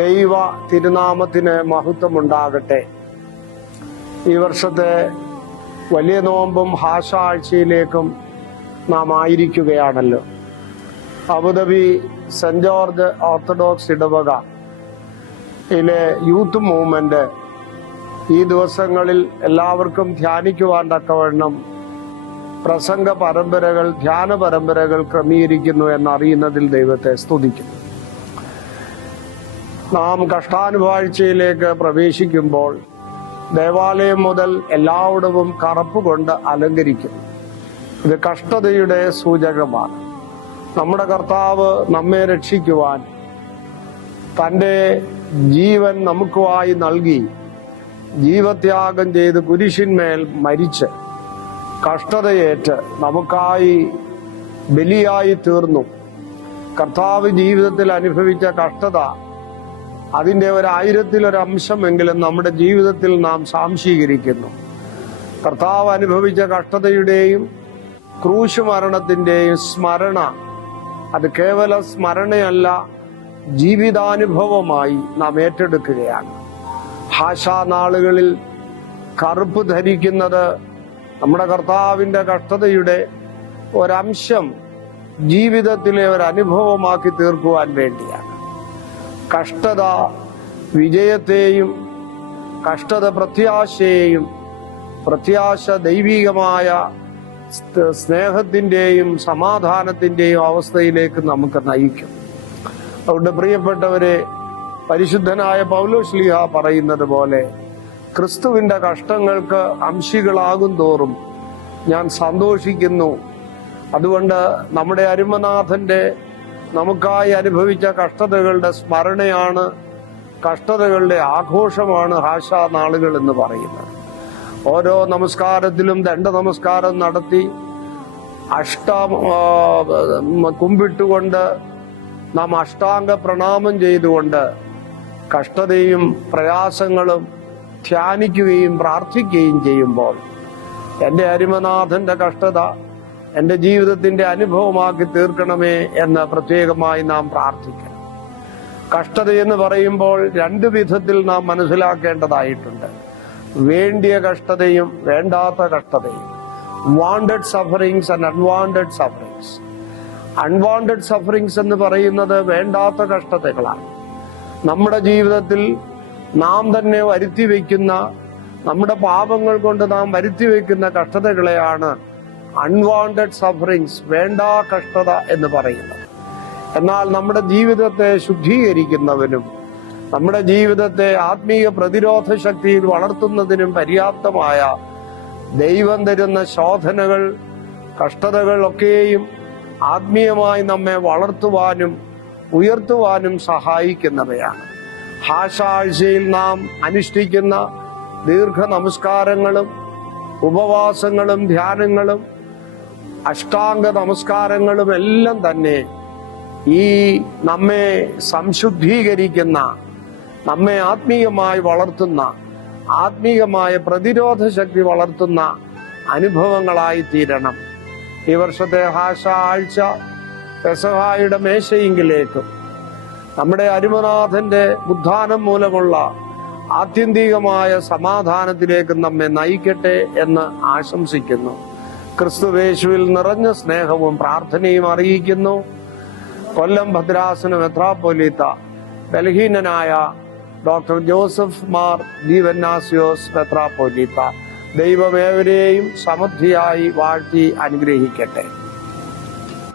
ദൈവ തിരുനാമത്തിന് മഹത്വമുണ്ടാകട്ടെ. ഈ വർഷത്തെ വലിയ നോമ്പും ഹാശാഴ്ചയിലേക്കും നാം ആയിരിക്കുകയാണല്ലോ. അബുദാബി സെന്റ് ജോർജ് ഓർത്തഡോക്സ് ഇടവകയിലെ യൂത്ത് മൂവ്മെന്റ് ഈ ദിവസങ്ങളിൽ എല്ലാവർക്കും ധ്യാനിക്കുവാൻ തക്കവണ്ണം പ്രസംഗ പരമ്പരകൾ, ധ്യാന പരമ്പരകൾ ക്രമീകരിക്കുന്നു എന്നറിയുന്നതിൽ ദൈവത്തെ സ്തുതിക്കുന്നു. നാം കഷ്ടാനുഭവാഴ്ചയിലേക്ക് പ്രവേശിക്കുമ്പോൾ ദേവാലയം മുതൽ എല്ലായിടവും കറുപ്പ് കൊണ്ട് അലങ്കരിക്കുന്നു. ഇത് കഷ്ടതയുടെ സൂചകമാണ്. നമ്മുടെ കർത്താവ് നമ്മെ രക്ഷിക്കുവാൻ തൻ്റെ ജീവൻ നമുക്കുമായി നൽകി ജീവത്യാഗം ചെയ്ത് കുരിശിന്മേൽ മരിച്ച് കഷ്ടതയേറ്റ് നമുക്കായി ബലിയായി തീർന്നു. കർത്താവ് ജീവിതത്തിൽ അനുഭവിച്ച കഷ്ടത അതിൻ്റെ 1000-ൽ 1 അംശമെങ്കിലും നമ്മുടെ ജീവിതത്തിൽ നാം സാംശീകരിക്കുന്നു. കർത്താവ് അനുഭവിച്ച കഷ്ടതയുടെയും ക്രൂശ് മരണത്തിന്റെയും സ്മരണ അത് കേവല സ്മരണയല്ല, ജീവിതാനുഭവമായി നാം ഏറ്റെടുക്കുകയാണ്. ഹാശാ നാളുകളിൽ കറുപ്പ് ധരിക്കുന്നത് നമ്മുടെ കർത്താവിന്റെ കഷ്ടതയുടെ ഒരംശം ജീവിതത്തിലെ ഒരനുഭവമാക്കി തീർക്കുവാൻ വേണ്ടിയാണ്. കഷ്ടത വിജയത്തെയും കഷ്ടത പ്രത്യാശയെയും, പ്രത്യാശ ദൈവികമായ സ്നേഹത്തിന്റെയും സമാധാനത്തിന്റെയും അവസ്ഥയിലേക്ക് നമുക്ക് നയിക്കും. അതുകൊണ്ട് പ്രിയപ്പെട്ടവരെ, പരിശുദ്ധനായ പൗലോസ്ലീഹ പറയുന്നത് പോലെ ക്രിസ്തുവിന്റെ കഷ്ടങ്ങൾക്ക് അംശികളാകും തോറും ഞാൻ സന്തോഷിക്കുന്നു. അതുകൊണ്ട് നമ്മുടെ അരുമനാഥന്റെ നമുക്കായി അനുഭവിച്ച കഷ്ടതകളുടെ സ്മരണയാണ്, കഷ്ടതകളുടെ ആഘോഷമാണ് ഹാശാ നാളുകൾ എന്ന് പറയുന്നത്. ഓരോ നമസ്കാരത്തിലും ദണ്ഡ നമസ്കാരം നടത്തി കുമ്പിട്ടുകൊണ്ട് നാം അഷ്ടാംഗ പ്രണാമം ചെയ്തുകൊണ്ട് കഷ്ടതയും പ്രയാസങ്ങളും ധ്യാനിക്കുകയും പ്രാർത്ഥിക്കുകയും ചെയ്യുമ്പോൾ എൻ്റെ അരുമനാഥന്റെ കഷ്ടത എൻ്റെ ജീവിതത്തിന്റെ അനുഭവമാക്കി തീർക്കണമേ എന്ന് പ്രത്യേകമായി നാം പ്രാർത്ഥിക്കണം. കഷ്ടത എന്ന് പറയുമ്പോൾ 2 വിധത്തിൽ നാം മനസ്സിലാക്കേണ്ടതായിട്ടുണ്ട്. വേണ്ടിയ കഷ്ടതയും വേണ്ടാത്ത കഷ്ടതയും. Wanted sufferings and unwanted sufferings. Unwanted sufferings എന്ന് പറയുന്നത് വേണ്ടാത്ത കഷ്ടതകളാണ്. നമ്മുടെ ജീവിതത്തിൽ നാം തന്നെ വരുത്തി വയ്ക്കുന്ന, നമ്മുടെ പാപങ്ങൾ കൊണ്ട് നാം വരുത്തി വയ്ക്കുന്ന കഷ്ടതകളെയാണ് അൺവാണ്ടഡ് സഫറിങ്സ്, വേണ്ട കഷ്ടത എന്ന് പറയുന്നത്. എന്നാൽ നമ്മുടെ ജീവിതത്തെ ശുദ്ധീകരിക്കുന്നവനും നമ്മുടെ ജീവിതത്തെ ആത്മീയ പ്രതിരോധ ശക്തിയിൽ വളർത്തുന്നതിനും പര്യാപ്തമായ ദൈവം തരുന്ന ശോധനകൾ, കഷ്ടതകൾ ഒക്കെയും ആത്മീയമായി നമ്മെ വളർത്തുവാനും ഉയർത്തുവാനും സഹായിക്കുന്നവയാണ്. ഹാശാഴ്ചയിൽ നാം അനുഷ്ഠിക്കുന്ന ദീർഘ നമസ്കാരങ്ങളും ഉപവാസങ്ങളും ധ്യാനങ്ങളും അഷ്ടാംഗ നമസ്കാരങ്ങളും എല്ലാം തന്നെ ഈ നമ്മെ സംശുദ്ധീകരിക്കുന്ന, നമ്മെ ആത്മീയമായി വളർത്തുന്ന, ആത്മീയമായ പ്രതിരോധ ശക്തി വളർത്തുന്ന അനുഭവങ്ങളായി തീരണം. ഈ വർഷത്തെ ഹാശാ ആഴ്ച പെസഹായുടെ മേശയെങ്കിലേക്കും നമ്മുടെ അരുമനാഥന്റെ ഉദ്ധാനം മൂലമുള്ള ആത്യന്തികമായ സമാധാനത്തിലേക്ക് നമ്മെ നയിക്കട്ടെ എന്ന് ആശംസിക്കുന്നു. ക്രിസ്തുവേശുവിൽ നിറഞ്ഞ സ്നേഹവും പ്രാർത്ഥനയും അറിയിക്കുന്നു. കൊല്ലം ഭദ്രാസന മെത്രാപ്പൊലീത്ത ബലഹീനനായ ഡോക്ടർ ജോസഫ് മാർ ദീവന്നാസ്യോസ് മെത്രാപ്പൊലീത്ത ദൈവമേവരെയും സമൃദ്ധിയായി വാഴ്ത്തി അനുഗ്രഹിക്കട്ടെ.